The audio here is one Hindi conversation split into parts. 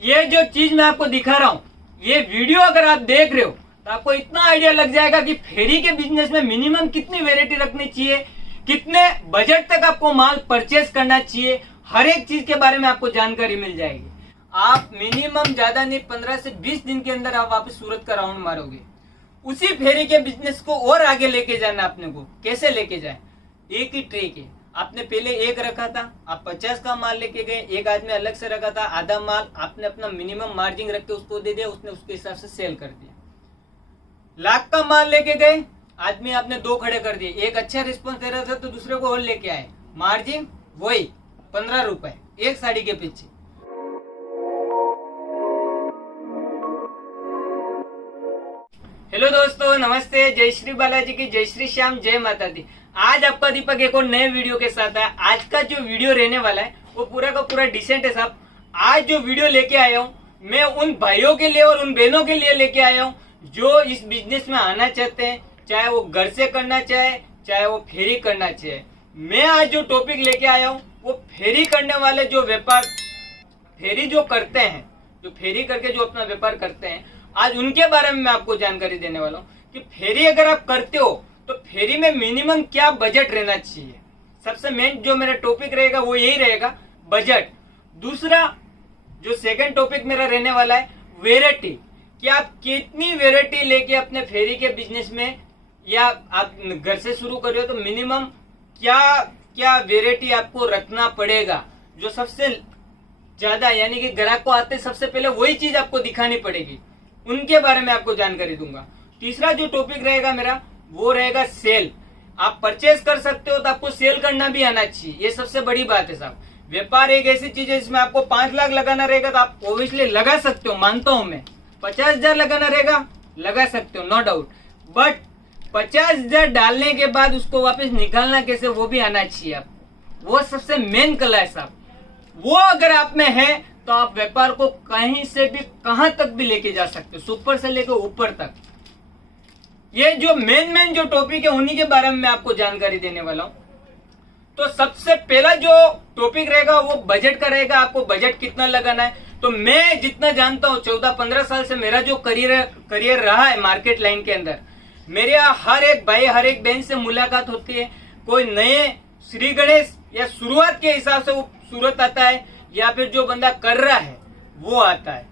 ये जो चीज मैं आपको दिखा रहा हूँ, ये वीडियो अगर आप देख रहे हो तो आपको इतना आइडिया लग जाएगा कि फेरी के बिजनेस में मिनिमम कितनी वेरायटी रखनी चाहिए, कितने बजट तक आपको माल परचेस करना चाहिए, हर एक चीज के बारे में आपको जानकारी मिल जाएगी। आप मिनिमम ज्यादा नहीं 15 से 20 दिन के अंदर आप वापस सूरत का राउंड मारोगे। उसी फेरी के बिजनेस को और आगे लेके जाना अपने को, कैसे लेके जाए? एक ही ट्रिक है। आपने पहले एक रखा था, आप 50 का माल लेके गए, एक आदमी अलग से रखा था आधा माल, आपने अपना मिनिमम मार्जिन रख के उसको दे दिया, उसने उसके हिसाब से सेल कर दिया। लाख का माल लेके गए, आदमी आपने 2 खड़े कर दिए, एक अच्छा रिस्पॉन्स दे रहा था तो दूसरे को और लेके आए, मार्जिन वही 15 रुपए एक साड़ी के पीछे। हेलो दोस्तों, नमस्ते, जय श्री बालाजी की, जय श्री श्याम, जय माता दी। आज आपका दीपक एक और नए वीडियो के साथ है। आज का जो वीडियो रहने वाला है वो पूरा का पूरा डिसेंट है साहब। आज जो वीडियो लेके आया हूँ मैं उन भाइयों के लिए और उन बहनों के लिए लेके आया हूँ जो इस बिजनेस में आना चाहते हैं, चाहे वो घर से करना चाहे, चाहे वो फेरी करना चाहे। मैं आज जो टॉपिक लेके आया हूँ वो फेरी करने वाले जो व्यापार, फेरी जो करते हैं, जो फेरी करके जो अपना व्यापार करते हैं, आज उनके बारे में मैं आपको जानकारी देने वाला हूँ कि फेरी अगर आप करते हो तो फेरी में मिनिमम क्या बजट रहना चाहिए। सबसे मेन जो मेरा टॉपिक रहेगा वो यही रहेगा, बजट। दूसरा जो सेकंड टॉपिक मेरा रहने वाला है, वेराइटी, कि आप कितनी वेराइटी लेके अपने फेरी के बिजनेस में, या आप घर से शुरू कर रहे हो तो मिनिमम क्या क्या वेराइटी आपको रखना पड़ेगा। जो सबसे ज्यादा यानी कि ग्राहक को आते सबसे पहले वही चीज आपको दिखानी पड़ेगी, उनके बारे में आपको जानकारी दूंगा। तीसरा जो टॉपिक रहेगा मेरा वो रहेगा सेल। आप परचेज कर सकते हो तो आपको सेल करना भी आना चाहिए, ये सबसे बड़ी बात है साहब। व्यापार एक ऐसी चीज है जिसमें आपको 5 लाख लगाना रहेगा तो आप ओबियसली लगा सकते हो, मानता हूं मैं। 50,000 लगाना रहेगा, लगा सकते हो, नो डाउट। बट 50,000 डालने के बाद उसको वापस निकालना कैसे, वो भी आना चाहिए आपको। वो सबसे मेन कला है साहब। वो अगर आप में है तो आप व्यापार को कहीं से भी कहां तक भी लेके जा सकते हो, सुपर से लेकर ऊपर तक। ये जो मेन जो टॉपिक है उन्हीं के बारे में मैं आपको जानकारी देने वाला हूं। तो सबसे पहला जो टॉपिक रहेगा वो बजट का रहेगा। आपको बजट कितना लगाना है, तो मैं जितना जानता हूं 14-15 साल से मेरा जो करियर रहा है मार्केट लाइन के अंदर, मेरे यहाँ हर एक भाई हर एक बहन से मुलाकात होती है। कोई नए श्री गणेश या शुरुआत के हिसाब से वो सूरत आता है, या फिर जो बंदा कर रहा है वो आता है।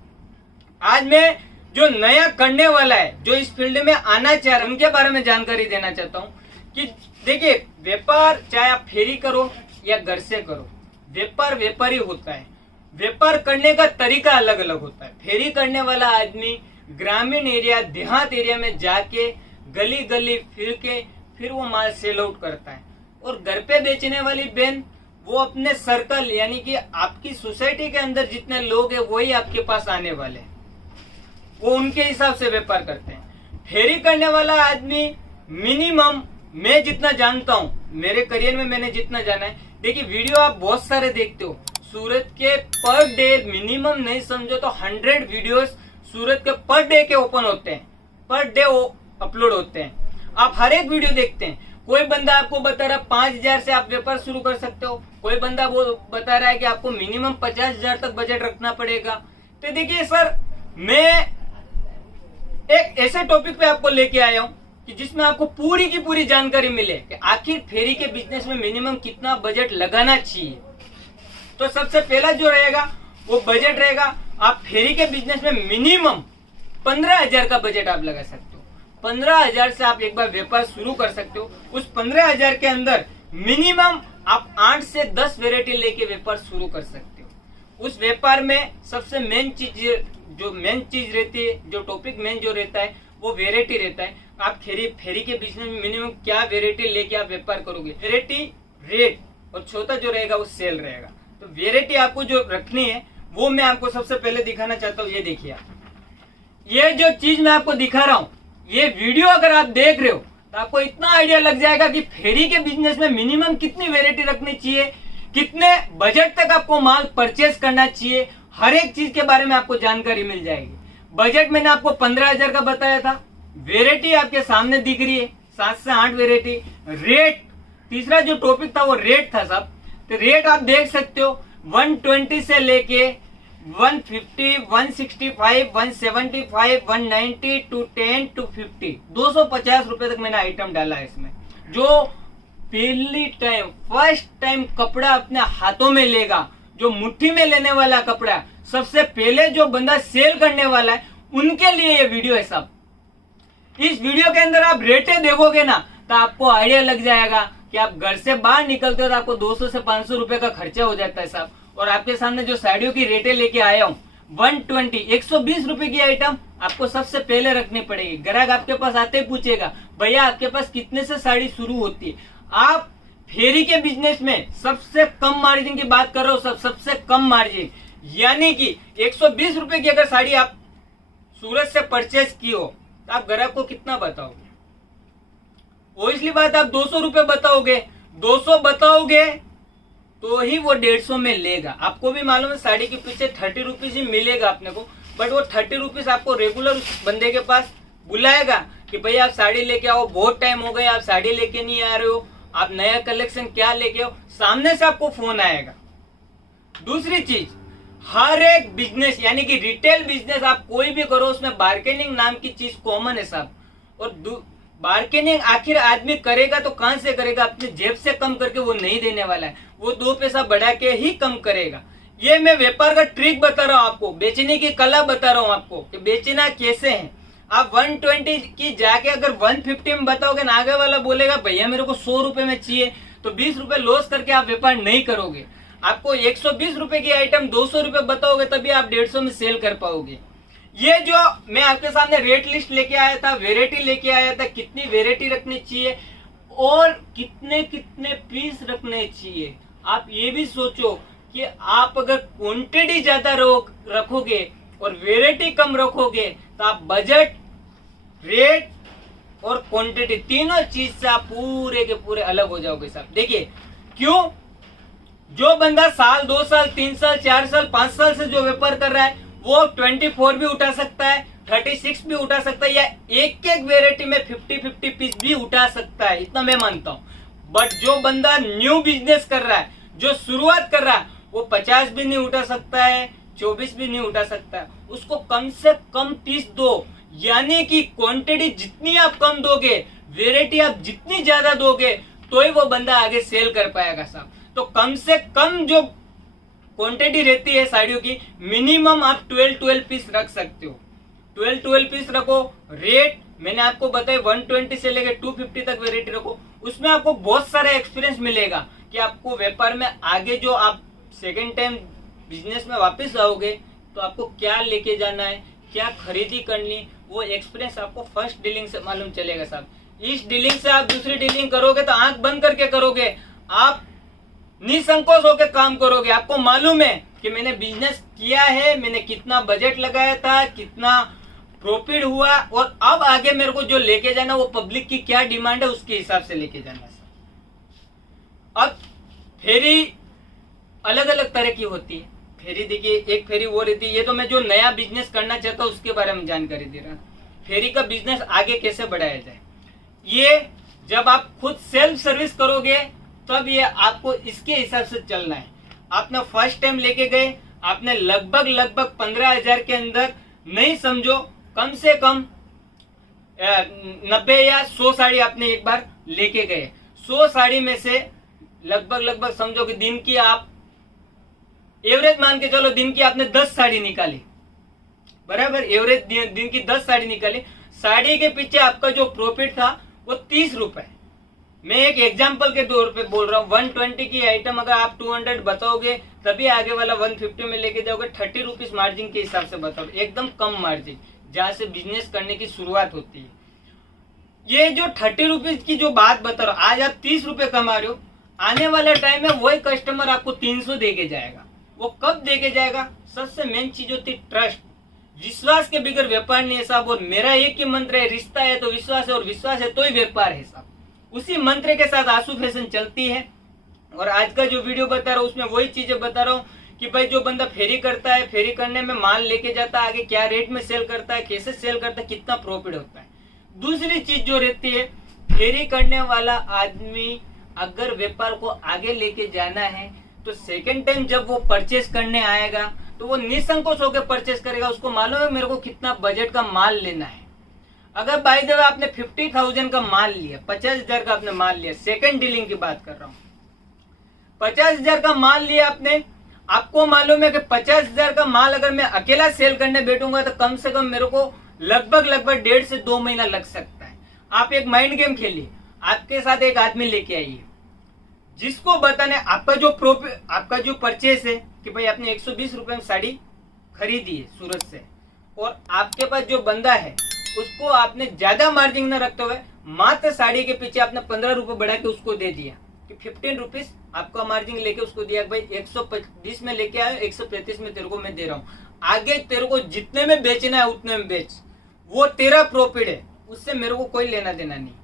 आज मैं जो नया करने वाला है, जो इस फील्ड में आना चाह रहा है, उनके बारे में जानकारी देना चाहता हूँ कि देखिए, व्यापार चाहे आप फेरी करो या घर से करो, व्यापार व्यापारी होता है। व्यापार करने का तरीका अलग अलग होता है। फेरी करने वाला आदमी ग्रामीण एरिया, देहात एरिया में जाके गली गली फिर के फिर वो माल सेल आउट करता है। और घर पे बेचने वाली बहन वो अपने सर्कल यानी कि आपकी सोसाइटी के अंदर जितने लोग हैं वही आपके पास आने वाले हैं, वो उनके हिसाब से व्यापार करते हैं। फेरी करने वाला आदमी मिनिमम, मैं जितना जानता हूं, मेरे करियर में मैंने जितना जाना है, देखिए वीडियो आप बहुत सारे देखते हो, सूरत के पर डे मिनिमम नहीं समझो तो 100 वीडियोस सूरत के पर डे के ओपन होते हैं, पर डे वो अपलोड होते हैं। आप हर एक वीडियो देखते हैं। कोई बंदा आपको बता रहा है 5,000 से आप व्यापार शुरू कर सकते हो, कोई बंदा वो बता रहा है कि आपको मिनिमम 50,000 तक बजट रखना पड़ेगा। तो देखिए सर, मैं एक ऐसे टॉपिक पे आपको लेके आया हूं कि जिसमें आपको पूरी की पूरी जानकारी मिले कि आखिर फेरी के बिजनेस में मिनिमम कितना बजट लगाना चाहिए। तो सबसे पहला जो रहेगा वो बजट रहेगा। आप फेरी के बिजनेस में मिनिमम 15,000 का बजट आप लगा सकते हो। 15,000 से आप एक बार व्यापार शुरू कर सकते हो। उस 15,000 के अंदर मिनिमम आप 8 से 10 वेरायटी लेके व्यापार शुरू कर सकते हो। उस व्यापार में सबसे मेन चीज रहती है, जो टॉपिक मेन जो रहता है वो वेरायटी रहता है। आप फेरी के बिजनेस में मिनिमम क्या वेरायटी लेके आप व्यापार करोगे, वेरायटी, रेट, और चौथा जो रहेगा वो सेल रहेगा। तो वेरायटी आपको जो रखनी है वो मैं आपको सबसे पहले दिखाना चाहता हूँ। ये देखिए आप, ये जो चीज मैं आपको दिखा रहा हूँ, ये वीडियो अगर आप देख रहे हो तो आपको इतना आइडिया लग जाएगा कि फेरी के बिजनेस में मिनिमम कितनी वेरायटी रखनी चाहिए, कितने बजट तक आपको माल परचेस करना चाहिए, हर एक चीज के बारे में आपको जानकारी मिल जाएगी। बजट मैंने आपको 15,000 का बताया था। वेरायटी आपके सामने दिख रही है, 7 से 8 वेरायटी। रेट, तीसरा जो टॉपिक था वो रेट था साहब। तो रेट आप देख सकते हो 120 से लेके 150, 165, 175, 190, 210, 250, 250 रुपए तक मैंने आइटम डाला है इसमें। जो पहली टाइम फर्स्ट टाइम कपड़ा अपने हाथों में लेगा, जो मुट्ठी में लेने वाला कपड़ा सबसे पहले जो बंदा सेल करने वाला है, उनके लिए ये वीडियो है सब। इस वीडियो के अंदर आप रेटें देखोगे ना तो आपको आइडिया लग जाएगा कि आप घर से बाहर निकलते हो तो आपको 200 से 500 रुपए का खर्चा हो जाता है साहब। और आपके सामने जो साड़ियों की रेटें लेके आया हूँ 120, 120 रुपए की आइटम आपको सबसे पहले रखनी पड़ेगी। ग्राहक आपके पास आते ही पूछेगा भैया आपके पास कितने से साड़ी शुरू होती है। आप फेरी के बिजनेस में सबसे कम मार्जिन की बात कर रहे हो, सबसे कम मार्जिन, यानी कि 120 रुपए की अगर साड़ी आप सूरत से परचेज की हो तो आप ग्राहक को कितना बताओगे? ओइसली बात आप 200 रुपए बताओगे, 200 बताओगे तो ही वो 150 में लेगा। आपको भी मालूम है साड़ी के पीछे 30 रुपीज ही मिलेगा अपने को, बट वो 30 रुपीज आपको रेगुलर उस बंदे के पास बुलाएगा कि भैया आप साड़ी लेके आओ, बहुत टाइम हो गया आप साड़ी लेके नहीं आ रहे हो, आप नया कलेक्शन क्या लेके आओ, सामने से आपको फोन आएगा। दूसरी चीज, हर एक बिजनेस यानी कि रिटेल बिजनेस आप कोई भी करो उसमें बार्गेनिंग नाम की चीज कॉमन है साहब। और बार्गेनिंग आखिर आदमी करेगा तो कहां से करेगा? अपने जेब से कम करके वो नहीं देने वाला है, वो 2 पैसा बढ़ा के ही कम करेगा। ये मैं व्यापार का ट्रिक बता रहा हूं आपको, बेचने की कला बता रहा हूं आपको कि बेचना कैसे है। आप 120 की जाके अगर 150 में बताओगे ना, आगे वाला बोलेगा भैया मेरे को 100 रुपए में चाहिए, तो 20 रुपए लॉस करके आप व्यापार नहीं करोगे। आपको 120 रुपए की आइटम 200 रुपए बताओगे तभी आप 150 में सेल कर पाओगे। ये जो मैं आपके सामने रेट लिस्ट लेके आया था, वेराइटी लेके आया था, कितनी वेराइटी रखनी चाहिए और कितने कितने पीस रखने चाहिए। आप ये भी सोचो कि आप अगर क्वांटिटी ज्यादा रखोगे और वेराइटी कम रखोगे तो आप बजट, रेट और क्वांटिटी तीनों चीज से आप पूरे के पूरे अलग हो जाओगे साहब। देखिए क्यों? जो बंदा साल, 2 साल, 3 साल, 4 साल, 5 साल से जो व्यापार कर रहा है वो 24 भी उठा सकता है, 36 भी उठा सकता है, या एक एक वेराइटी में 50-50 पीस भी उठा सकता है, इतना मैं मानता हूं। बट जो बंदा न्यू बिजनेस कर रहा है, जो शुरुआत कर रहा है, वो 50 भी नहीं उठा सकता है, 24 भी नहीं उठा सकता है। उसको कम से कम पीस दो, यानी कि क्वांटिटी जितनी आप कम दोगे, वेराइटी आप जितनी ज्यादा दोगे, तो ही वो बंदा आगे सेल कर पाएगा साहब। तो कम से कम जो क्वांटिटी रहती है साड़ियों की, मिनिमम आप 12 पीस रख सकते हो। 12 पीस रखो। रेट मैंने आपको बताया 120 से लेकर 250 तक वेराइटी रखो। उसमें आपको बहुत सारा एक्सपीरियंस मिलेगा कि आपको व्यापार में आगे जो आप सेकेंड टाइम बिजनेस में वापस आओगे तो आपको क्या लेके जाना है, क्या खरीदी करनी, वो एक्सपीरियंस आपको फर्स्ट डीलिंग से मालूम चलेगा साहब। इस डीलिंग से आप दूसरी डीलिंग करोगे तो आंख बंद करके करोगे, आप निसंकोच होकर काम करोगे। आपको मालूम है कि मैंने बिजनेस किया है, मैंने कितना बजट लगाया था, कितना प्रॉफिट हुआ, और अब आगे मेरे को जो लेके जाना वो पब्लिक की क्या डिमांड है उसके हिसाब से लेके जाना है। अब फेरी अलग अलग तरह की होती है। फेरी देखिए, एक फेरी वो रहती है, ये तो मैं जो नया बिजनेस करना चाहता हूँ उसके बारे में जानकारी दे रहा हूँ। फेरी का बिजनेस आगे कैसे बढ़ाया जाए, ये जब आप खुद सेल्फ सर्विस करोगे तब ये आपको इसके हिसाब से चलना है। आपने फर्स्ट टाइम लेके गए, आपने लगभग 15,000 के अंदर, नहीं समझो कम से कम 90 या 100 साड़ी आपने एक बार लेके गए। 100 साड़ी में से लगभग समझो कि दिन की आप एवरेज मान के चलो, दिन की आपने 10 साड़ी निकाली, बराबर, एवरेज दिन की 10 साड़ी निकाली। साड़ी के पीछे आपका जो प्रॉफिट था वो 30 रुपए। मैं एक एग्जांपल के तौर पे बोल रहा हूँ। 120 की आइटम अगर आप 200 बताओगे तभी आगे वाला 150 में लेके जाओगे। 30 रुपीज मार्जिन के हिसाब से बताओ, एकदम कम मार्जिन जहां से बिजनेस करने की शुरुआत होती है। ये जो 30 रुपीज की जो बात बता रहा हूँ, आज आप 30 रुपए कमा रहे हो, आने वाले टाइम में वही कस्टमर आपको 300 दे के जाएगा। वो कब दे के जाएगा? सबसे मेन चीज होती है ट्रस्ट। विश्वास के बगैर व्यापार नहीं है साहब। और मेरा एक ही मंत्र है, रिश्ता है तो विश्वास है, और विश्वास है तो ही व्यापार है साहब। उसी मंत्र के साथ आंसू फैशन चलती है। और आज का जो वीडियो बता रहा हूँ उसमें वही चीजें बता रहा हूँ कि भाई जो बंदा फेरी करता है, फेरी करने में माल लेके जाता है, आगे क्या रेट में सेल करता है, कैसे सेल करता है, कितना प्रॉफिट होता है। दूसरी चीज जो रहती है, फेरी करने वाला आदमी अगर व्यापार को आगे लेके जाना है तो सेकेंड टाइम जब वो परचेस करने आएगा तो वो निसंकोच होकर परचेस करेगा। उसको मालूम है मेरे को कितना बजट का माल लेना है। अगर बाय द वे आपने 50,000 का माल लिया, 50,000 का आपने माल लिया, सेकंड डीलिंग की बात कर रहा हूँ, 50,000 का माल लिया आपने, आपको मालूम है कि 50,000 का माल अगर मैं अकेला सेल करने बैठूंगा तो कम से कम मेरे को लगभग 1.5 से 2 महीना लग सकता है। आप एक माइंड गेम खेलिए, आपके साथ एक आदमी लेके आइए जिसको बताने आपका जो परचेस है कि भाई आपने 120 रुपए में साड़ी खरीदी है सूरत से, और आपके पास जो बंदा है उसको आपने ज्यादा मार्जिन न रखते हुए मात्र साड़ी के पीछे आपने 15 रुपए बढ़ा के उसको दे दिया कि 15 रुपीज आपका मार्जिन लेके उसको दिया भाई 120 में लेके आयो, 135 में तेरे को मैं दे रहा हूँ, आगे तेरे को जितने में बेचना है उतने में बेच, वो तेरा प्रॉफिट है, उससे मेरे को कोई लेना देना नहीं।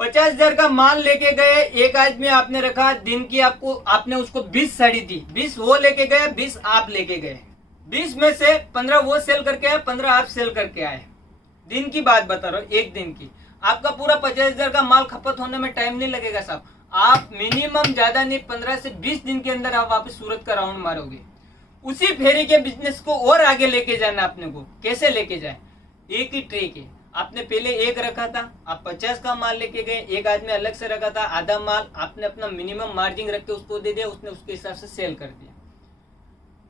50,000 का माल लेके गए, एक आदमी आपने रखा, दिन की आपने उसको 20 साड़ी दी, 20 वो लेके गया, 20 आप लेके गए, 20 में से 15 वो सेल करके आए, 15 आप सेल करके आए। दिन की बात बता रहा हूँ, एक दिन की। आपका पूरा 50,000 का माल खपत होने में टाइम नहीं लगेगा साहब। आप मिनिमम ज्यादा नहीं 15 से 20 दिन के अंदर आप वापस सूरत का राउंड मारोगे। उसी फेरी के बिजनेस को और आगे लेके जाना अपने को। कैसे लेके जाए? एक ही ट्रिक है। आपने पहले एक रखा था, आप 50 का माल लेके गए, एक आदमी अलग से रखा था, आधा माल आपने अपना मिनिमम मार्जिन रख के उसको दे दिया, उसने उसके हिसाब से सेल कर दिया।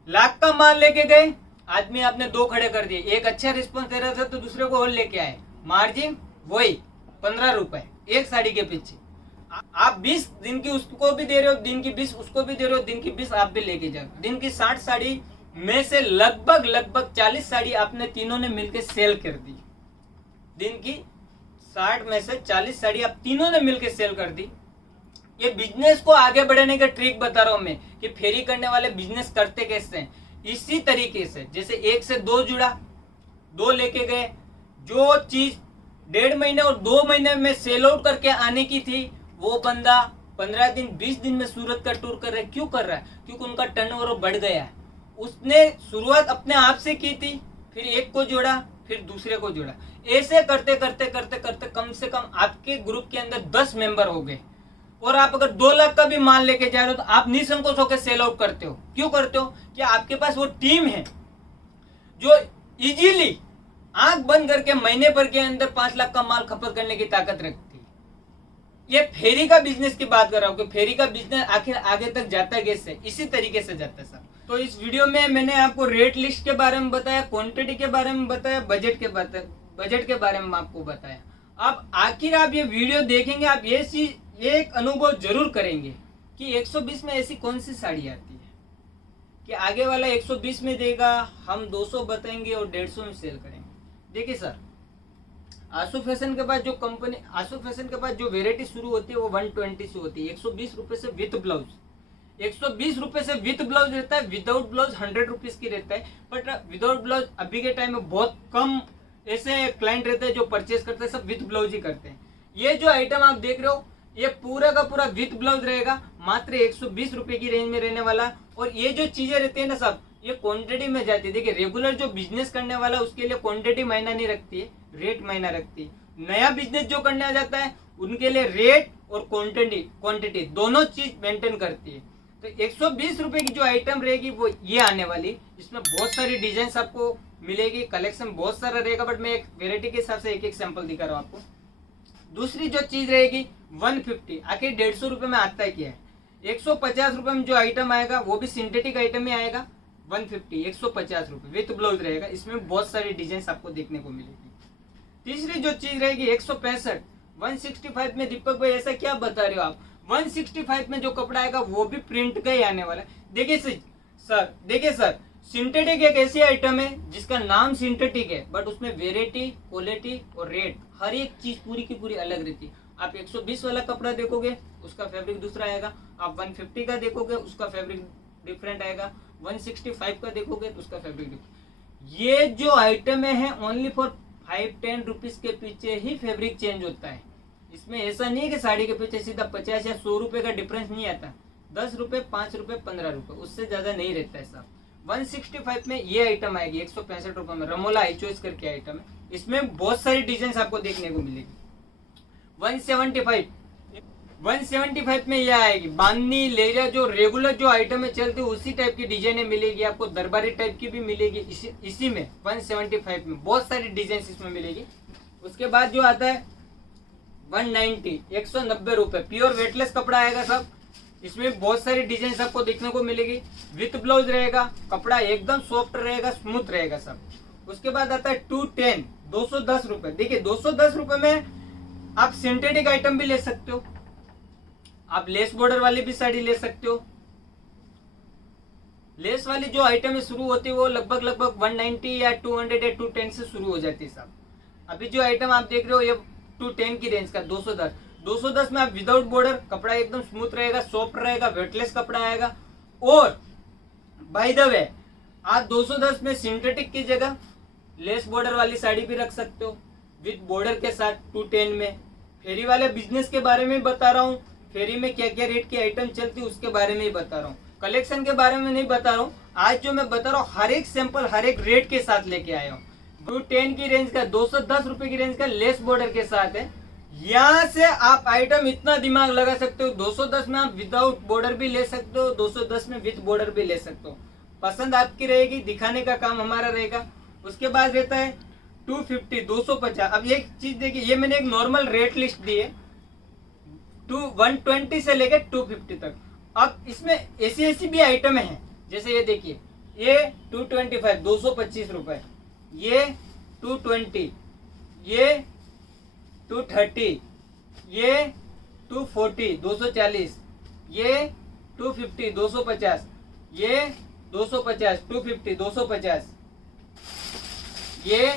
लाख का माल लेके गए, आदमी आपने 2 खड़े कर दिए, एक अच्छा रिस्पॉन्स दे रहा था तो दूसरे को और लेके आए, मार्जिन वही 15 रुपए एक साड़ी के पीछे। आप 20 दिन की उसको भी दे रहे हो, दिन की 20 उसको भी दे रहे हो, दिन की 20 आप भी लेके जाओ। दिन की 60 साड़ी में से लगभग 40 साड़ी आपने तीनों ने मिलकर सेल कर दी। दिन की 60 में से 40 साड़ी आप तीनों ने मिलकर सेल कर दी। ये बिजनेस को आगे बढ़ाने का ट्रिक बता रहा हूं मैं कि फेरी करने वाले बिजनेस करते कैसे हैं। इसी तरीके से जैसे 1 से 2 जुड़ा, 2 लेके गए, जो चीज 1.5 महीने और 2 महीने में सेल आउट करके आने की थी, वो बंदा 15 दिन 20 दिन में सूरत का टूर कर रहा है। क्यों कर रहा है? क्योंकि उनका टर्नओवर बढ़ गया है। उसने शुरुआत अपने आप से की थी, फिर एक को जोड़ा, फिर दूसरे को जोड़ा। ऐसे करते करते करते करते कम से कम आपके ग्रुप के अंदर 10 मेंबर हो गए। और आप अगर 2 लाख का भी माल लेके जा रहे हो तो आप निसंकोच होकर सेल आउट करते हो। क्यों करते हो? कि आपके पास वो टीम है जो इजीली आंख बंद करके महीने भर के अंदर 5 लाख का माल खपत करने की ताकत रखती है। ये फेरी का बिजनेस की बात कर रहा हूं कि फेरी का बिजनेस आखिर आगे तक जाता है कैसे? इसी तरीके से जाता है सर। तो इस वीडियो में मैंने आपको रेट लिस्ट के बारे में बताया, क्वांटिटी के बारे में बताया, बजट के बारे में आपको बताया। अब आखिर आप ये वीडियो देखेंगे, आप ये एक अनुभव जरूर करेंगे कि 120 में ऐसी कौन सी साड़ी आती है कि आगे वाला 120 में देगा, हम 200 बताएंगे और 150 में सेल करेंगे। देखिए सर, आशु फैशन के पास जो वेरायटी शुरू होती है वो 120 से होती है। 120 रुपए से विथ ब्लाउज, 120 रुपए से विथ ब्लाउज रहता है, विदाउट ब्लाउज 100 रुपीज की रहता है। बट विदाउट ब्लाउज अभी के टाइम में बहुत कम ऐसे क्लाइंट रहते हैं जो परचेज करते हैं, सब विथ ब्लाउज ही करते हैं। ये जो आइटम आप देख रहे हो ये पूरा का पूरा विथ ब्लाउज रहेगा, मात्र 120 रुपए की रेंज में रहने वाला। और ये जो चीजें रहती है ना सब, ये क्वांटिटी में जाती है। देखिए, रेगुलर जो बिजनेस करने वाला है उसके लिए क्वांटिटी मायना नहीं रखती है, रेट मायना रखती है। नया बिजनेस जो करने जाता है उनके लिए रेट और क्वांटिटी दोनों चीज मेंटेन करती है। तो 120 रुपए की जो आइटम रहेगी वो ये आने वाली, इसमें बहुत सारी डिजाइन आपको मिलेगी, कलेक्शन बहुत सारा रहेगा। बट मैं एक वेरायटी के हिसाब से एक सैंपल दिखा रहा हूँ आपको। दूसरी जो चीज रहेगी 150, आखिर 150 रुपए में आता है क्या है? 150 रुपए में जो आइटम आएगा वो भी सिंथेटिक आइटम ही आएगा। 150 150 रुपए विथ ब्लाउज रहेगा, इसमें बहुत सारी डिजाइन आपको देखने को मिलेगी। तीसरी जो चीज रहेगी 165, 165 में दीपक भाई ऐसा क्या बता रहे हो आप? 165 में जो कपड़ा आएगा वो भी प्रिंट का ही आने वाला है। देखिए सर, सिंथेटिक एक ऐसी आइटम है जिसका नाम सिंथेटिक है, बट उसमें वेरायटी, क्वालिटी और रेट हर एक चीज पूरी की पूरी अलग रहती है। आप 120 वाला कपड़ा देखोगे उसका फैब्रिक दूसरा आएगा, आप 150 का देखोगे उसका फैब्रिक डिफरेंट आएगा, 165 का देखोगे तो उसका फैब्रिक डिफरेंट। ये जो आइटम है ओनली फॉर 5-10 रुपीज के पीछे ही फैब्रिक चेंज होता है। इसमें ऐसा नहीं है कि साड़ी के पीछे सीधा 50 या 100 रुपए का डिफरेंस नहीं आता। 10 रुपए, 5 रुपए, 15 रुपए, उससे ज्यादा नहीं रहता है साहब। 165 में ये आइटम आएगी 165 रुपए में, रमोला आई चॉइस करके आइटम है। इसमें बहुत सारी डिजाइन आपको देखने को मिलेगी। 175 में यह आएगी। बांधनी लेरिया जो रेगुलर जो आइटम में चलती है उसी टाइप की डिजाइने मिलेगी आपको, दरबारी टाइप की भी मिलेगी इसी में 175 में बहुत सारी डिजाइन इसमें मिलेगी। उसके बाद जो आता है 190 190 रुपए, प्योर वेटलेस कपड़ा आएगा सब। इसमें बहुत सारी डिजाइन आपको देखने को मिलेगी, विथ ब्लाउज रहेगा, कपड़ा एकदम सॉफ्ट रहेगा, स्मूथ रहेगा सब। उसके बाद आता है 210 210 रुपए। देखिए 210 रुपए में आप सिंथेटिक आइटम भी ले सकते हो, आप लेस बॉर्डर वाली भी साड़ी ले सकते हो। लेस वाली जो आइटम शुरू होती है वो लगभग 190 या 200 या 210 से शुरू हो जाती है साहब। अभी जो आइटम आप देख रहे हो ये 210 की रेंज का 210 में आप विदाउट बॉर्डर, कपड़ा एकदम स्मूथ रहेगा, सॉफ्ट रहेगा, वेटलेस कपड़ा आएगा। और बाय द वे आप 210 में सिंथेटिक की जगह लेस बॉर्डर वाली साड़ी भी रख सकते हो विद बॉर्डर के साथ 210 में। फेरी वाले बिजनेस के बारे में बता रहा हूँ, फेरी में क्या क्या रेट की आइटम चलती है उसके बारे में ही बता रहा हूँ, कलेक्शन के बारे में नहीं बता रहा हूँ। आज जो मैं बता रहा हूँ हर एक सैंपल हर एक रेट के साथ लेके आया हूँ। 210 की रेंज का 210 रुपए की रेंज का लेस बॉर्डर के साथ है। यहाँ से आप आइटम इतना दिमाग लगा सकते हो, 210 में आप विदाउट बॉर्डर भी ले सकते हो, 210 में विद बॉर्डर भी ले सकते हो। पसंद आपकी रहेगी, दिखाने का काम हमारा रहेगा। उसके बाद रहता है 250 250। अब एक चीज देखिए, ये मैंने एक नॉर्मल रेट लिस्ट दी है 120 से लेकर 250 तक। अब इसमें ऐसी भी आइटम है, जैसे ये देखिए, ये 225 225 रुपए, ये 220, ये 230, ये 240 240, ये 250 250, ये 250 250 250, ये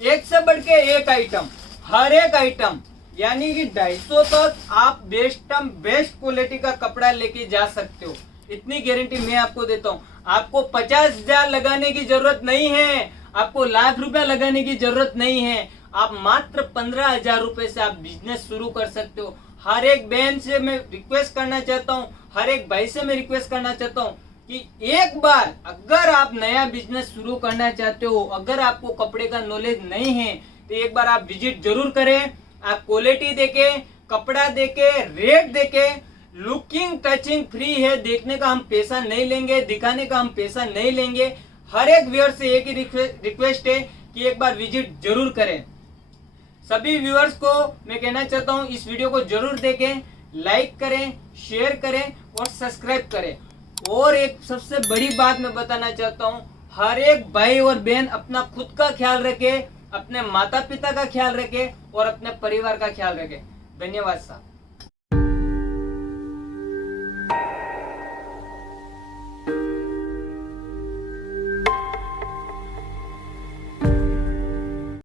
एक से बढ़ के एक आइटम, हर एक आइटम यानी कि 250 तक आप बेस्ट क्वालिटी का कपड़ा लेके जा सकते हो। इतनी गारंटी मैं आपको देता हूँ। आपको 50,000 लगाने की जरूरत नहीं है, आपको लाख रुपया लगाने की जरूरत नहीं है। आप मात्र 15,000 रुपए से आप बिजनेस शुरू कर सकते हो। हर एक बहन से मैं रिक्वेस्ट करना चाहता हूँ, हर एक भाई से मैं रिक्वेस्ट करना चाहता हूँ कि एक बार अगर आप नया बिजनेस शुरू करना चाहते हो, अगर आपको कपड़े का नॉलेज नहीं है तो एक बार आप विजिट जरूर करें। आप क्वालिटी देके, कपड़ा देके, रेट देके, लुकिंग टचिंग फ्री है, देखने का हम पैसा नहीं लेंगे, दिखाने का हम पैसा नहीं लेंगे। हर एक व्यूअर से एक ही रिक्वेस्ट है कि एक बार विजिट जरूर करें। सभी व्यूअर्स को मैं कहना चाहता हूं इस वीडियो को जरूर देखें, लाइक करें, शेयर करें और सब्सक्राइब करें। और एक सबसे बड़ी बात मैं बताना चाहता हूं, हर एक भाई और बहन अपना खुद का ख्याल रखे, अपने माता पिता का ख्याल रखे और अपने परिवार का ख्याल रखे। धन्यवाद साहब।